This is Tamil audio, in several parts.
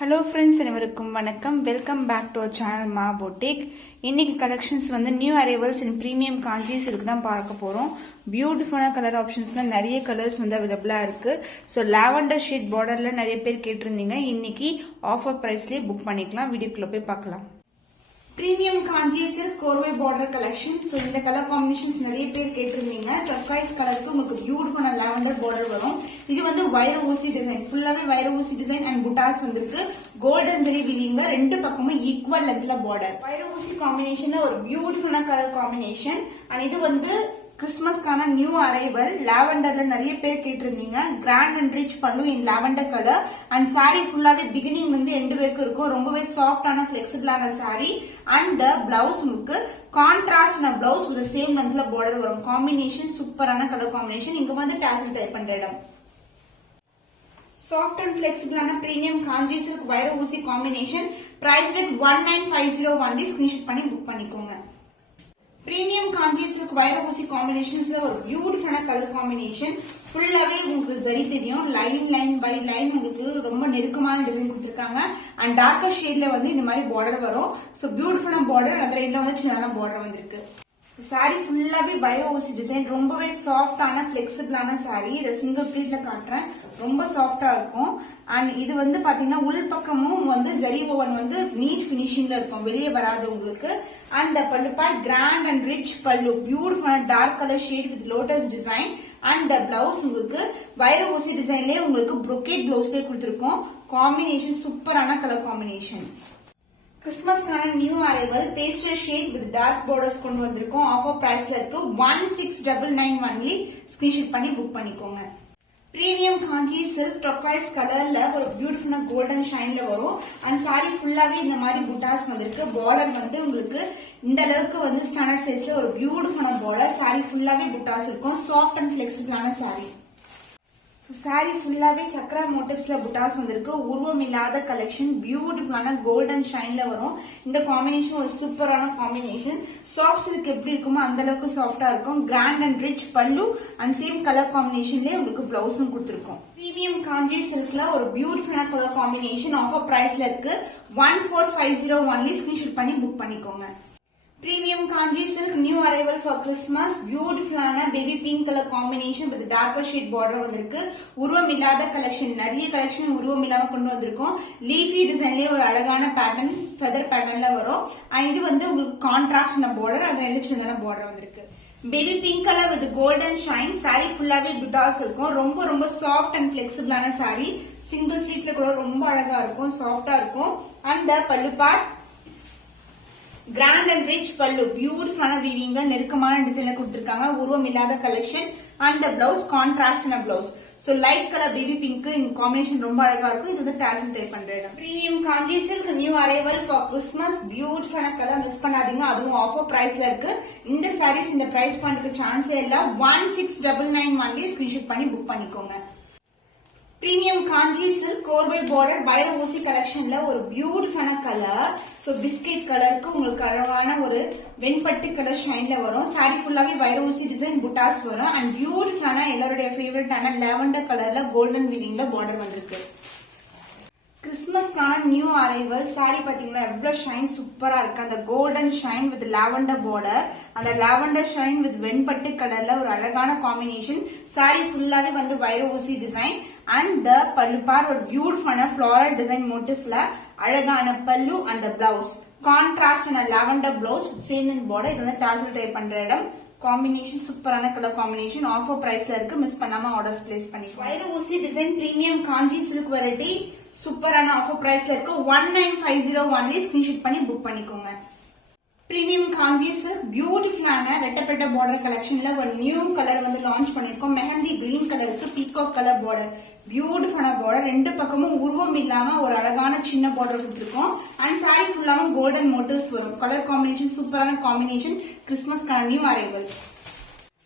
Hello friends, அனைவருக்கும் வணக்கம். Welcome back to our channel Ma Boutique. இன்னைக்கு கலெக்ஷன்ஸ் வந்து நியூ அரைவல்ஸ் இன் பிரீமியம் காஞ்சி சில்க் தான் பார்க்க போறோம். பியூட்டிஃபுல்லான கலர் ஆப்ஷன்ஸ்ல நிறைய கலர்ஸ் வந்து அவைலபிளா இருக்கு. ஸோ லாவெண்டர் ஷேட் பார்டர்ல நிறைய பேர் கேட்டிருந்தீங்க. இன்னைக்கு ஆஃபர் பிரைஸ்லயே புக் பண்ணிக்கலாம். வீடியோக்குள்ள போய் பார்க்கலாம். பிரீமியம் காஞ்சி சில்க் கோர்வை பார்டர் கலெக்ஷன். ஸோ இந்த கலர் காம்பினேஷன்ஸ் நிறைய பேர் கேட்டிருந்தீங்க. டர்காய்ஸ் கலருக்கு உங்களுக்கு பியூட்டிஃபுல்லான லாவெண்டர் பார்டர் வரும். இது வந்து வைர ஊசி டிசைன், ஃபுல்லாவே வைர ஊசி டிசைன் அண்ட் புட்டாஸ் வந்திருக்கு. கோல்டன் ஜெரி வீவிங்ல ரெண்டு பக்கமும் ஈக்குவல் லென்த்ல பார்டர். வைர ஊசி காம்பினேஷன்ல ஒரு பியூட்டிஃபுல்லான கலர் காம்பினேஷன். அண்ட் இது வந்து கிறிஸ்மஸ்க்கான நியூ அரைவல். லாவெண்டர்ல நிறைய பேர் கேட்டிருந்தீங்க. Grand and rich pallu in lavender colour and sari ஃபுல்லாவே பிகினிங் வந்து எண்டு வரைக்கும் இருக்கும். ரொம்பவே சாஃப்டான பிளெக்சிபிளான சாரி அண்ட் பிளவுஸ் உங்களுக்கு கான்ட்ராஸ்ட் பிளவுஸ் வித் சேம் லென்த்ல பார்டர் வரும். காம்பினேஷன் சூப்பரான கலர் காம்பினேஷன். இங்க வந்து டாசல் டைப் பண்ற இடம். சாஃப்ட் அண்ட் பிளெக்சிபிளான பிரீமியம் காஞ்சி சில்க் வைர ஊசி காம்பினேஷன். பிரைஸ் ரேட் 19501 ஸ்கிரீன்ஷாட் பண்ணி புக் பண்ணிக்கோங்க. பிரீமியம் காஞ்சி சில்க் வைர ஊசி காம்பினேஷன்ஸ்ல ஒரு பியூட்டிஃபுல்லான கலர் காம்பினேஷன். ஃபுல்லாவே உங்களுக்கு சரி தெரியும். லைன் பை லைன் உங்களுக்கு ரொம்ப நெருக்கமான டிசைன் கொடுத்திருக்காங்க. அண்ட் டார்க்கர் ஷேட்ல வந்து இந்த மாதிரி பார்டர் வரும். ஸோ பியூட்டிஃபுல்லான பார்டர், அந்த ரெண்டுல வந்து சின்னதான பார்டர் வந்திருக்கு. சாரி ஃபுல்லாவே வைர ஊசி டிசைன். ரொம்பவே சாஃப்டான பிளெக்சிபிளான சாரி. இதை சிங்கிள் ப்ளீட்ல காட்டுறேன். ரொம்ப சாஃப்டா இருக்கும். அண்ட் இது வந்து பாத்தீங்கன்னா உள் பக்கமும் வந்து ஜரி ஓவன் வந்து நீட் பினிஷிங்ல இருக்கும், வெளியே வராது உங்களுக்கு. அந்த பல்லு part grand and rich pallu, பியூட்டிஃபுல்லான dark colour shade with lotus design. And blouse உங்களுக்கு வைர ஊசி டிசைன்லயே உங்களுக்கு ப்ரொக்கேட் பிளவுஸ்லயே கொடுத்திருக்கோம். காம்பினேஷன் சூப்பரான கலர் காம்பினேஷன். கிறிஸ்மஸ்க்கான new arrival pastel shade with dark borders கொண்டு வந்திருக்கோம். ஆஃபர் பிரைஸ்ல இருக்கு. 16991 ஸ்கிரீன்ஷாட் பண்ணி புக் பண்ணிக்கோங்க. பிரீமியம் காஞ்சி சில்க் டர்காய்ஸ் கலர்ல ஒரு பியூட்டிஃபுல்லான கோல்டன் ஷைன்ல வரும். அண்ட் சாரி ஃபுல்லாவே இந்த மாதிரி புட்டாஸ் வந்திருக்கு. பார்டர் வந்து உங்களுக்கு இந்த அளவுக்கு வந்து ஸ்டாண்டர்ட் சைஸ்ல ஒரு பியூட்டிஃபுல்லான பார்டர். சாரி ஃபுல்லாவே புட்டாஸ் இருக்கும். சாஃப்ட் அண்ட் பிளெக்சிபிளான சாரி. சாரி ஃபுல்லாவே சக்ரா மோட்டிவ்ஸ்ல புட்டாஸ் வந்திருக்கு. உருவம் இல்லாத கலெக்ஷன். பியூட்டிஃபுல்லான கோல்டன் ஷைன்ல வரும். இந்த காம்பினேஷன் ஒரு சூப்பரான காம்பினேஷன். சாஃப்ட் சில்க் எப்படி இருக்குமோ அந்த அளவுக்கு சாஃப்டா இருக்கும். கிராண்ட் அண்ட் ரிச் பல்லு அண்ட் சேம் கலர் காம்பினேஷன்லயே உங்களுக்கு பிளவுஸும் கொடுத்திருக்கும். பிரீமியம் காஞ்சி சில்க்ல ஒரு பியூட்டிஃபுல்லான கலர் காம்பினேஷன். ஆஃபர் பிரைஸ்ல இருக்கு. 14501 ஸ்கிரீன்ஷாட் பண்ணி புக் பண்ணிக்கோங்க. Premium Kanji silk new arrival for Christmas. Beautiful baby pink color combination with darker shade border வந்திருக்கு. உருவம் இல்லாத கலெக்ஷன். நிறைய கலெக்ஷன் உருவம் இல்லாம கொண்டு வந்திருக்கோம். லீஃபி டிசைன்லயே ஒரு அழகான பேட்டர்ன், ஃபெதர் பேட்டர்ன்ல வரும். இது வந்து உங்களுக்கு கான்ட்ராஸ்ட் பார்டர், அது எலிச்சிருந்தான பார்டர் வந்திருக்கு. Baby pink colour with golden shine. Sorry ஃபுல்லாவே புட்டாஸ் இருக்கும். ரொம்ப ரொம்ப சாஃப்ட் அண்ட் பிளெக்சிபிளான சாரி. சிங்கிள் ஃபிளீட்ல கூட ரொம்ப அழகா இருக்கும், சாஃப்டா இருக்கும். And pallu part grand and rich pallu, பியூட்டிஃபுல்லான வீவிங்ல நெருக்கமான டிசைன்ல கொடுத்திருக்காங்க. உருவம் இல்லாத collection. And blouse contrast blouse. So light colour baby pink இந்த காம்பினேஷன் ரொம்ப அழகா இருக்கும். இது வந்து டாசல் டைப் பண்றேன். Premium Kanchi silk new arrival for Christmas. பியூட்டிஃபுல்லான கலர், மிஸ் பண்ணாதீங்க. அதுவும் ஆஃபர் பிரைஸ்ல இருக்கு. இந்த சாரீஸ் இந்த பிரைஸ் பாயிண்ட்க்கு சான்ஸே இல்ல. 16991 ஸ்கிரீன்ஷாட் பண்ணி புக் பண்ணிக்கோங்க. பிரீமியம் காஞ்சி சில்க் கோர்வை பார்டர் வைர ஊசி கலெக்ஷன்ல ஒரு பியூட்டிஃபுல்லான கலர். சோ பிஸ்கெட் கலருக்கு உங்களுக்கு அழகான ஒரு வெண்பட்டு கலர் ஷைன்ல வரும். சாரி ஃபுல்லாவே வைர ஊசி டிசைன் புட்டாஸ் வரும். அண்ட் பியூட்டிஃபுல்லான எல்லாருடைய ஃபேவரட்டான லாவெண்டர் கலர்ல கோல்டன் வீவிங்ல பார்டர் வந்திருக்கு. கிறிஸ்மஸ்க்கான நியூ அரைவல். சாரி பாத்தீங்களா எவ்வளவு ஷைன் சூப்பரா இருக்கு. அந்த golden shine with lavender border, அந்த லாவெண்டர் ஷைன் வித் வெண்பட்டு கலர்ல ஒரு அழகான காம்பினேஷன். சாரி ஃபுல்லாவே வந்து வைர ஊசி டிசைன். அண்ட் பல்லு பார் ஒரு பியூட்டிஃபுல்லான ஃபிளாரல் டிசைன் மோட்டிவ்ல அழகான பல்லு. அந்த blouse contrast lavender blouse with same border. இது வந்து டாசல் டைப் பண்ற இடம். காம்பினேஷன் சூப்பரான கலர் காம்பினேஷன். ஆஃபர் பிரைஸ்ல இருக்கு. மிஸ் பண்ணாம ஆர்டர்ஸ் பிளேஸ் பண்ணிக்கோங்க. வைர ஊசி design premium Kanchi silk variety சூப்பரான ஆஃபர் பிரைஸ்ல இருக்கு. 19501 ஸ்கிரீன்ஷாட் பண்ணி புக் பண்ணிக்கோங்க. பிரீமியம் காஞ்சி சில்க் பியூட்டிஃபுல்லான ரெட்டப்பட்ட பார்டர் கலெக்ஷன்ல ஒரு நியூ கலர் வந்து லான்ச் பண்ணிருக்கோம். மெஹந்தி கிரீன் கலருக்கு பீகாக் கலர் பார்டர். பியூட்டிஃபுல்லான பார்டர். ரெண்டு பக்கமும் உருவம் இல்லாம ஒரு அழகான சின்ன பார்டர் கொடுத்திருக்கோம். அண்ட் சாரி ஃபுல்லாவும் கோல்டன் மோட்டிவ்ஸ் வரும். கலர் காம்பினேஷன் சூப்பரான காம்பினேஷன். கிறிஸ்மஸ்க்கான நியூ அரைவல்.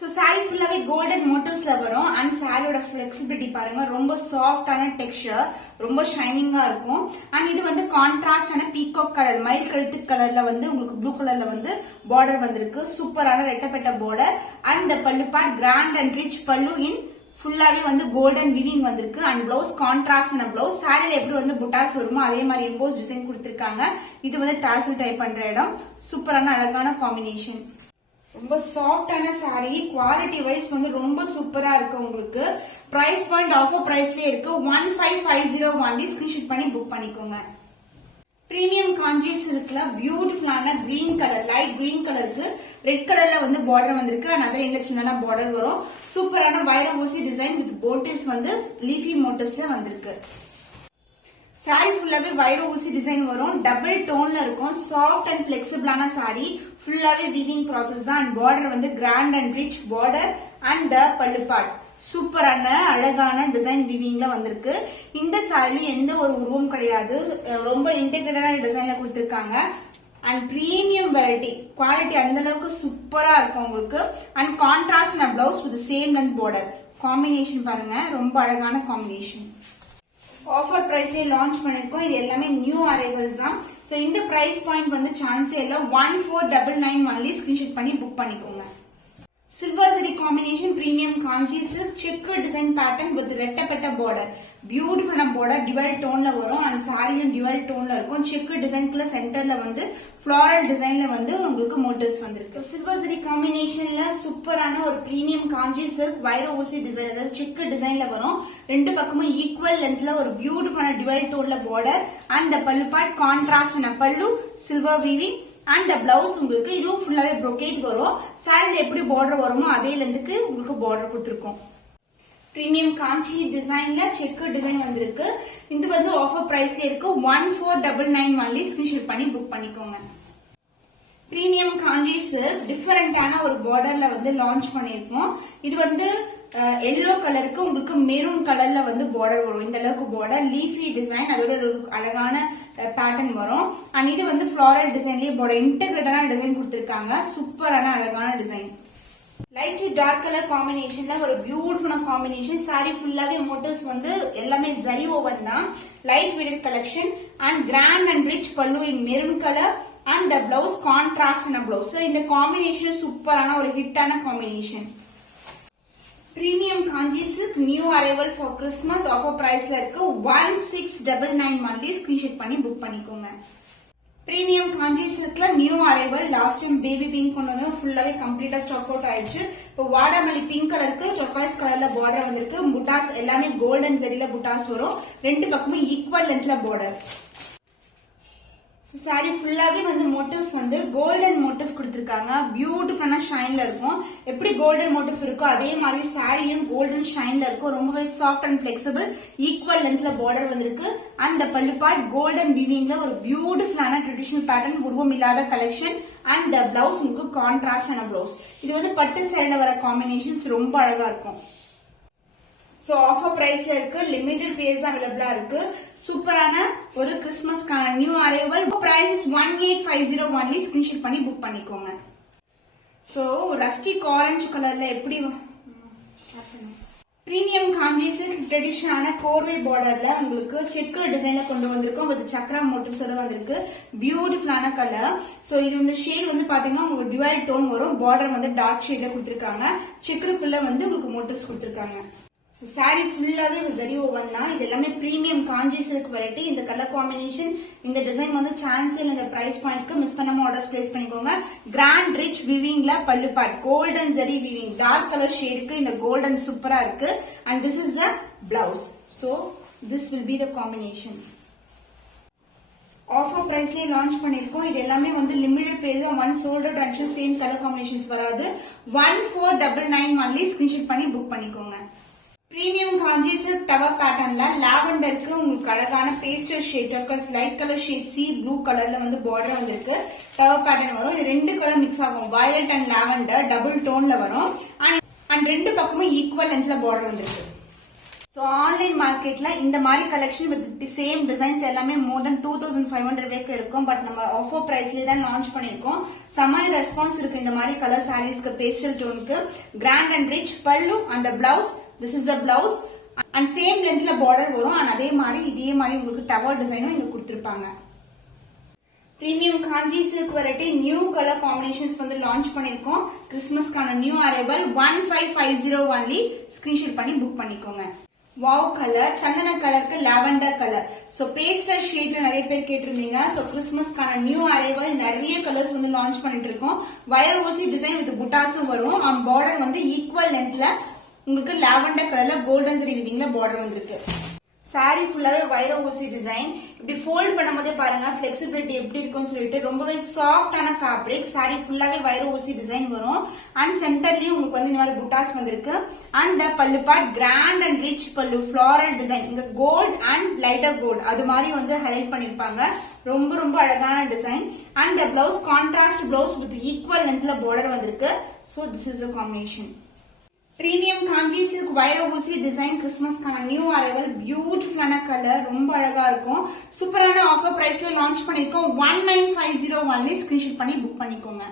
So சாரி ஃபுல்லாவே கோல்டன் மோட்டிவ்ஸ்ல வரும். அண்ட் சாரியோட ஃபிளெக்சிபிலிட்டி பாருங்க, ரொம்ப சாஃப்டான டெக்ஸ்சர், ரொம்ப ஷைனிங்கா இருக்கும். அண்ட் இது வந்து கான்ட்ராஸ்டான பீகாக் கலர், மயில் கழுத்து கலர்ல வந்து உங்களுக்கு ப்ளூ கலர்ல வந்து பார்டர் வந்திருக்கு. சூப்பரான ரெட்டப்பட்ட பார்டர். அண்ட் இந்த பல்லு part grand and rich pallu இன் ஃபுல்லாவே வந்து கோல்டன் வீவிங் வந்திருக்கு அண்ட் பிளவுஸ் கான்ட்ராஸ்ட் பிளவுஸ். சாரில எப்படி வந்து புட்டாஸ் வருமோ அதே மாதிரி எம்போஸ் டிசைன் கொடுத்திருக்காங்க. இது வந்து டாசல் டைப் பண்ற இடம். சூப்பரான அழகான காம்பினேஷன். ரொம்ப சாஃப்டான சாரி. குவாலிட்டி வைஸ் வந்து ரொம்ப சூப்பரா இருக்கு உங்களுக்கு. பிரைஸ் பாயிண்ட் ஆஃபர் பிரைஸ்லயே இருக்கு. 15501 ஸ்கிரீன்ஷாட் பண்ணி புக் பண்ணிக்கோங்க. பிரீமியம் காஞ்சி சில்க்ல பியூட்டிஃபுல்லான கிரீன் கலர், லைட் கிரீன் கலருக்கு ரெட் கலர்ல வந்து பார்டர் வந்திருக்கு. அதர் எங்க சின்ன பார்டர் வரும். சூப்பரான வைர ஊசி டிசைன் வித் மோட்டிவ்ஸ் வந்து லீஃபி மோட்டிவ்ஸ்ல வந்திருக்கு. சாரி ஃபுல்லாவே வைர ஊசி டிசைன் வரும். டபுள் டோன்ல இருக்கும். சாஃப்ட் அண்ட் பிளெக்சிபிளான சாரி. ஃபுல்லாவே வீவிங் ப்ராசஸ் தான். அண்ட் பார்டர் வந்து grand and rich border and the pallu part. சூப்பரான அழகான டிசைன் வீவிங்ல வந்திருக்கு. இந்த சாரில எந்த ஒரு உருவம் கிடையாது. ரொம்ப இன்டெகிரேட்டடான டிசைன்ல கொடுத்திருக்காங்க. And premium variety. குவாலிட்டி அந்த அளவுக்கு சூப்பரா இருக்கும் உங்களுக்கு. And contrast blouse with same length border. Combination பாருங்க, ரொம்ப அழகான காம்பினேஷன். ஆஃபர் பிரைஸ்லயே லான்ச் பண்ணிருக்கோம். இது எல்லாமே நியூ அரைவல்ஸ் தான். சோ இந்த பிரைஸ் பாயிண்ட் வந்து சான்ஸே இல்ல. 14991 ஸ்கிரீன்ஷாட் பண்ணி புக் பண்ணிக்கோங்க. சில்வர் சரி combination premium Kanchi silk checker design pattern with ரெட்டப்பட்ட பார்டர். பியூட்டிஃபுல்லான பார்டர் டிவல் டோன்ல வரும். அந்த சாரியும் டிவல் டோன்ல இருக்கும். செக்கர் டிசைன்குள்ள சென்டர்ல வந்து ஃபிளாரல் டிசைன்ல வந்து உங்களுக்கு மோட்டிவ்ஸ் வந்திருக்கு. சில்வர் சரி காம்பினேஷன்ல சூப்பரான ஒரு பிரீமியம் காஞ்சி சில்க் வைர ஊசி டிசைன், அதாவது செக்கர் டிசைன்ல வரும். ரெண்டு பக்கமும் ஈக்குவல் லென்த்ல ஒரு பியூட்டிஃபுல்லான டிவல் டோன்ல border and pallu part contrast பல்லு சில்வர் வீவிங் அண்ட் பிளவுஸ் உங்களுக்கு இதுவும் ஃபுல்லாவே brocade வரும். சாரில எப்படி பார்டர் வருமோ அதே லென்த்துக்கு உங்களுக்கு பார்டர் கொடுத்திருக்கோம். பிரீமியம் காஞ்சி டிசைன்ல செக்கர் டிசைன் வந்திருக்கு. இது வந்து ஆஃபர் பிரைஸ்ல இருக்கு. 14991 ஸ்கிரீன்ஷாட் பண்ணி புக் பண்ணிக்கோங்க. பிரீமியம் காஞ்சி சில்க் டிஃபரெண்டான ஒரு பார்டர்ல வந்து லான்ச் பண்ணிருக்கோம். இது வந்து எல்லோ கலருக்கு உங்களுக்கு மெரூன் கலர்ல வந்து பார்டர் வரும். இந்த அளவுக்கு பார்டர் லீஃபி டிசைன், அதோட ஒரு அழகான பேட்டர்ன் வரும். அண்ட் இது வந்து ஃபிளாரல் டிசைன்லயே பார்டர் இன்டெகிரேட்டடான டிசைன் கொடுத்திருக்காங்க. சூப்பரான அழகான design. Light to dark colour காம்பினேஷன்ல ஒரு பியூட்டிஃபுல்லான காம்பினேஷன். சாரி ஃபுல்லாவே மோட்டிவ்ஸ் வந்து எல்லாமே ஜரி ஓவன் தான். Light weighted collection and grand and rich pallu in maroon colour and the blouse contrast blouse. இந்த காம்பினேஷன் சூப்பரான ஒரு ஹிட்டான combination. Premium Kanchi silk new arrival for Christmas offer பிரைஸ்ல இருக்கு. 16991 ஸ்கிரீன்ஷாட் பண்ணி புக் பண்ணிக்கோங்க. பிரீமியம் காஞ்சி சில்க்ல new arrival. Last time baby pink கொண்டு வந்து ஃபுல்லாவே கம்ப்ளீட்டா ஸ்டாக் அவுட் ஆயிடுச்சு. இப்போ வாடாமல்லி பிங்க் கலருக்கு டர்குவைஸ் கலர்ல பார்டர் வந்திருக்கு. புட்டாஸ் எல்லாமே கோல்டன் ஜரியில புட்டாஸ் வரும். ரெண்டு பக்கமும் ஈக்குவல் லென்த்ல பார்டர். சாரி ஃபுல்லாவே வந்து மோட்டிவ்ஸ் வந்து கோல்டன் மோட்டிவ் கொடுத்திருக்காங்க. பியூட்டிஃபுல்லான ஷைன்ல இருக்கும். எப்படி கோல்டன் மோட்டிவ் இருக்கோ அதே மாதிரி சாரியும் கோல்டன் ஷைன்ல இருக்கும். ரொம்பவே சாஃப்ட் அண்ட் பிளெக்சிபிள். ஈக்குவல் லென்த்ல பார்டர் வந்திருக்கு. அந்த பல்லு பார்ட் கோல்டன் வீவிங்ல ஒரு பியூட்டிஃபுல்லான ட்ரெடிஷனல் பேட்டர்ன், உருவம் இல்லாத கலெக்ஷன் அண்ட் பிளவுஸ் உங்களுக்கு கான்ட்ராஸ்டான பிளவுஸ். இது வந்து பட்டு சேரில வர காம்பினேஷன்ஸ் ரொம்ப அழகா இருக்கும். சோ ஆஃபர் பிரைஸ்ல இருக்கு. லிமிடெட் பீஸ் அவைலபிளா இருக்கு. சூப்பரான ஒரு கிறிஸ்மஸ்க்கான new arrival. Price is 18501 screenshot பண்ணி புக் பண்ணிக்கோங்க. சோ ரஸ்டிக் ஆரஞ்சு கலர்ல எப்படி பிரீமியம் காஞ்சி சில்க் ட்ரெடிஷனான கோர்வை பார்டர்ல உங்களுக்கு செக்கர் டிசைன்ல கொண்டு வந்திருக்கோம். வித் சக்ரா மோட்டிவ்ஸோட வந்திருக்கு. பியூட்டிஃபுல்லான கலர். சோ இது வந்து ஷேட் வந்து பாத்தீங்கன்னா உங்களுக்கு டிவைட் டோன் வரும். பார்டர் வந்து டார்க் ஷேட்ல கொடுத்திருக்காங்க. செக்கருக்குள்ள வந்து உங்களுக்கு மோட்டிவ்ஸ் கொடுத்திருக்காங்க. சாரி ஃபுல்லாவே ஜரி ஓவன் தான். இது எல்லாமே பிரீமியம் காஞ்சி சில்க் வெரைட்டி. இந்த கலர் காம்பினேஷன், இந்த டிசைன் வந்து சான்ஸ் இல்ல. இந்த பிரைஸ் பாயிண்ட்க்கு மிஸ் பண்ணாம ஆர்டர்ஸ் பிளேஸ் பண்ணிக்கோங்க. கிராண்ட் ரிச் வீவிங்ல pallu part golden zari weaving. Dark colour ஷேடுக்கு இந்த கோல்டன் சூப்பரா இருக்கு. And this is the blouse. So this will be the combination. Offer பிரைஸ்லயே லான்ச் பண்ணிருக்கோம். இது எல்லாமே வந்து limited piece. Once sold out actually same colour combinations வராது. 14991 ஸ்கிரீன்ஷாட் பண்ணி புக் பண்ணிக்கோங்க. பிரீமியம் காஞ்சி சில்க் டவர் பேட்டர்ன்ல லாவெண்டருக்கு உங்களுக்கு அழகான pastel shade, turquoise light colour shade, sea blue கலர்ல வந்து பார்டர் வந்திருக்கு. டவர் பேட்டர்ன் வரும். இது ரெண்டு கலர் மிக்ஸ் ஆகும். வயலட் அண்ட் லாவெண்டர் டபுள் டோன்ல வரும். அண்ட் ரெண்டு பக்கமும் ஈக்குவல் லென்த்ல பார்டர் வந்திருக்கு. சோ ஆன்லைன் மார்க்கெட்ல இந்த மாதிரி கலெக்ஷன் வித் சேம் டிசைன்ஸ் எல்லாமே மோர் தென் 2500 வரைக்கும் இருக்கும். பட் நம்ம ஆஃபர் பிரைஸ்ல தான் லான்ச் பண்ணிருக்கோம். செம்ம ரெஸ்பான்ஸ் இருக்கு இந்த மாதிரி கலர் சாரீஸ்க்கு, பேஸ்டல் டோனுக்கு. கிராண்ட் அண்ட் ரிச் பல்லு அந்த blouse. This is the blouse and same lengthல border வரும். and அதே மாதிரி இதே மாதிரி உங்களுக்கு டவர் டிசைனும் இங்க கொடுத்திருப்பாங்க. Premium Kanchi silk variety new colour combinations வந்து லான்ச் பண்ணிருக்கோம். கிறிஸ்மஸ்க்கான நியூ அரைவல் 1550 ஒன்லி. ஸ்கிரீன்ஷாட் பண்ணி புக் பண்ணிக்கோங்க. வாவ் கலர், சந்தன கலருக்கு லாவெண்டர் கலர். சோ பேஸ்டல் ஷேட்ல நிறைய பேர் கேட்டிருந்தீங்க. சோ கிறிஸ்மஸ்க்கான நியூ அரைவல் நிறைய கலர்ஸ் வந்து லான்ச் பண்ணிட்டு இருக்கோம். வயர் ஊசி டிசைன் வித் புட்டாஸும் வரும். பார்டர் வந்து ஈக்குவல் லென்த்ல உங்களுக்கு லாவெண்டர் கலர்ல கோல்டன் ஜரி வீவிங்ல பார்டர் வந்திருக்கு. சாரி ஃபுல்லாவே வைர ஊசி டிசைன். இப்படி ஃபோல்ட் பண்ணும்போதே பாருங்க ஃபிளெக்சிபிலிட்டி எப்படி இருக்கும்னு சொல்லிட்டு ரொம்பவே சாஃப்டான ஃபேப்ரிக். சாரி ஃபுல்லாவே வைர ஊசி டிசைன் வரும். அண்ட் சென்டர்லயும் உங்களுக்கு வந்து இந்த மாதிரி புட்டாஸ் வந்திருக்கு. And pallu part grand and rich pallu, floral design. இங்க கோல்ட் அண்ட் லைட்டர் கோல்ட் அது மாதிரி வந்து ஹைலைட் பண்ணிருப்பாங்க. ரொம்ப ரொம்ப அழகான design. And blouse contrast blouse with equal லென்த்ல பார்டர் வந்திருக்கு. So this is a combination. Premium Kanchi silk வைர ஊசி டிசைன் கிறிஸ்மஸ்க்கான நியூ அரைவல். பியூட்டிஃபுல்லான கலர், ரொம்ப அழகா இருக்கும். சூப்பரான ஆஃபர் பிரைஸ்ல லான்ச் பண்ணிருக்கோம். 1950 ஒன்லி. ஸ்கிரீன்ஷாட் பண்ணி புக் பண்ணிக்கோங்க.